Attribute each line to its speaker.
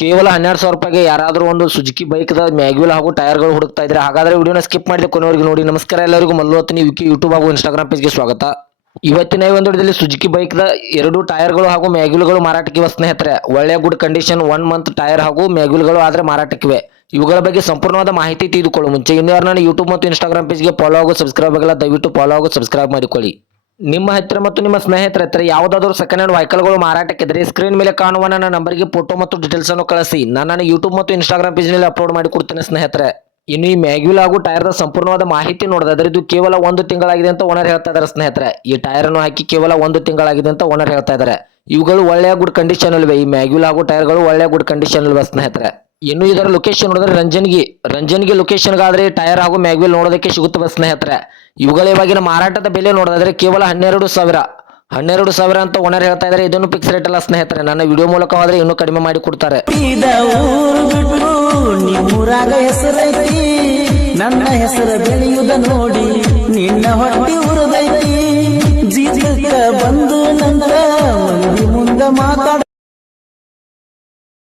Speaker 1: ಕೇವಲ ಹನ್ನೆರಡು ಸಾವಿರ ರೂಪಾಯಿಗೆ ಯಾರಾದರೂ ಒಂದು ಸುಜುಕಿ ಬೈಕ್ದ ಮ್ಯಾಗ್ಯೂಲ್ ಹಾಗೂ ಟೈರ್ಗಳು ಹುಡುಕ್ತಾ ಇದ್ರೆ ಹಾಗಾದ್ರೆ ವಿಡಿಯೋನ ಸ್ಕಿಪ್ ಮಾಡಿದ ಕೊನೆಯವರಿಗೆ ನೋಡಿ. ನಮಸ್ಕಾರ ಎಲ್ಲರಿಗೂ. ಮಲ್ಲು ಹೊತ್ತಿನ ವಿಕಿ ಯೂಟ್ಯೂಬ್ ಹಾಗೂ ಇನ್ಸ್ಟಾಗ್ರಾಮ್ ಪೇಜ್ಗೆ ಸ್ವಾಗತ. ಇವತ್ತಿನ ಈ ಒಂದು ಸುಜುಕಿ ಬೈಕ್ದ ಎರಡು ಟೈರ್ಗಳು ಹಾಗೂ ಮ್ಯಾಗ್ಯೂಲ್ಗಳು ಮಾರಾಟಕ್ಕಿವೆ ಸ್ನೇಹಿತರೆ ಒಳ್ಳೆಯ good condition one month tyre ಹಾಗೂ ಮ್ಯಾಗ್ಯೂಲ್ಗಳು ಆದರೆ ಮಾರಾಟಕ್ಕಿವೆ. ಇವುಗಳ ಬಗ್ಗೆ ಸಂಪೂರ್ಣವಾದ ಮಾಹಿತಿ ತಿಳಿದುಕೊಳ್ಳುವ ಮುಂಚೆ ಇನ್ನು ಯಾರು ನಾನು ಯೂಟ್ಯೂಬ್ ಮತ್ತು ಇನ್ಸ್ಟಾಗ್ರಾಮ್ ಪೇಜ್ಗೆ ಫಾಲೋ ಆಗೋ ಸಬ್ಸ್ಕ್ರೈಬ್ ಆಗಲ್ಲ, ದಯವಿಟ್ಟು ಫಾಲೋ ಆಗೋ ಸಬ್ಸ್ಕ್ರೈಬ್ ಮಾಡಿಕೊಳ್ಳಿ. ನಿಮ್ಮ ಹತ್ತಿರ ಮತ್ತು ನಿಮ್ಮ ಸ್ನೇಹಿತರ ಹತ್ತಿರ ಯಾವುದಾದ್ರೂ ಸೆಕೆಂಡ್ ಹ್ಯಾಂಡ್ ವೈಕಲ್ಗಳು ಮಾರಾಟಕ್ಕಿದ್ರೆ ಸ್ಕ್ರೀನ್ ಮೇಲೆ ಕಾಣುವ ನನ್ನ ನಂಬರ್ಗೆ ಫೋಟೋ ಮತ್ತು ಡೀಟೇಲ್ಸ್ ಅನ್ನು ಕಳಿಸಿ. ನಾನು ನನ್ನ ಯೂಟ್ಯೂಬ್ ಮತ್ತು ಇನ್ಸ್ಟಾಗ್ರಾಮ್ ಪೇಜ್ನಲ್ಲಿ ಅಪ್ಲೋಡ್ ಮಾಡಿ ಕೊಡ್ತೇನೆ ಸ್ನೇಹಿತರೆ. ಇನ್ನು ಈ ಮ್ಯಾಗ್ಯುಲ್ ಹಾಗೂ ಟೈರ್ದ ಸಂಪೂರ್ಣವಾದ ಮಾಹಿತಿ ನೋಡಿದ್ರೆ ಇದು ಕೇವಲ ಒಂದು ತಿಂಗಳಾಗಿದೆ ಅಂತ ಓನರ್ ಹೇಳ್ತಾ ಇದ್ದಾರೆ ಸ್ನೇಹಿತರೆ. ಈ ಟೈರ್ ಅನ್ನು ಹಾಕಿ ಕೇವಲ ಒಂದು ತಿಂಗಳಾಗಿದೆ ಅಂತ ಓನರ್ ಹೇಳ್ತಾ ಇದ್ದಾರೆ. ಇವುಗಳು ಒಳ್ಳೆಯ ಗುಡ್ ಕಂಡೀಷನ್ ಅಲ್ವೇ? ಈ ಮ್ಯಾಗ್ಯುಲ್ ಹಾಗೂ ಟೈರ್ಗಳು ಒಳ್ಳೆಯ ಗುಡ್ ಕಂಡೀಷನ್ ಅಲ್ವಾ ಸ್ನೇಹಿತರೆ? ಇನ್ನು ಇದರ ಲೊಕೇಶನ್ ನೋಡಿದ್ರೆ ರಂಜನ್ಗಿ ರಂಜನ್ಗಿ ಲೊಕೇಶನ್ಗಾದ್ರೆ ಟೈರ್ ಹಾಗೂ ಮ್ಯಾಗ್ವಿಲ್ ನೋಡೋದಕ್ಕೆ ಸಿಗುತ್ತವೆ ಸ್ನೇಹಿತರೆ. ಇವುಗಳ ಇವಾಗಿನ ಮಾರಾಟದ ಬೆಲೆ ನೋಡೋದಾದ್ರೆ ಕೇವಲ ಹನ್ನೆರಡು ಸಾವಿರ. ಹನ್ನೆರಡು ಸಾವಿರ ಅಂತ ಓನರ್ ಹೇಳ್ತಾ ಇದ್ದಾರೆ. ಇದನ್ನು ಫಿಕ್ಸ್ ರೇಟ್ ಅಲ್ಲ ಸ್ನೇಹಿತರೆ. ನನ್ನ ವಿಡಿಯೋ ಮೂಲಕವಾದ್ರೆ ಇನ್ನೂ ಕಡಿಮೆ ಮಾಡಿ ಕೊಡ್ತಾರೆ.
Speaker 2: ನನ್ನ ಹೆಸರು ಬೆಳೆಯುವುದ ನೋಡಿ ನಿನ್ನ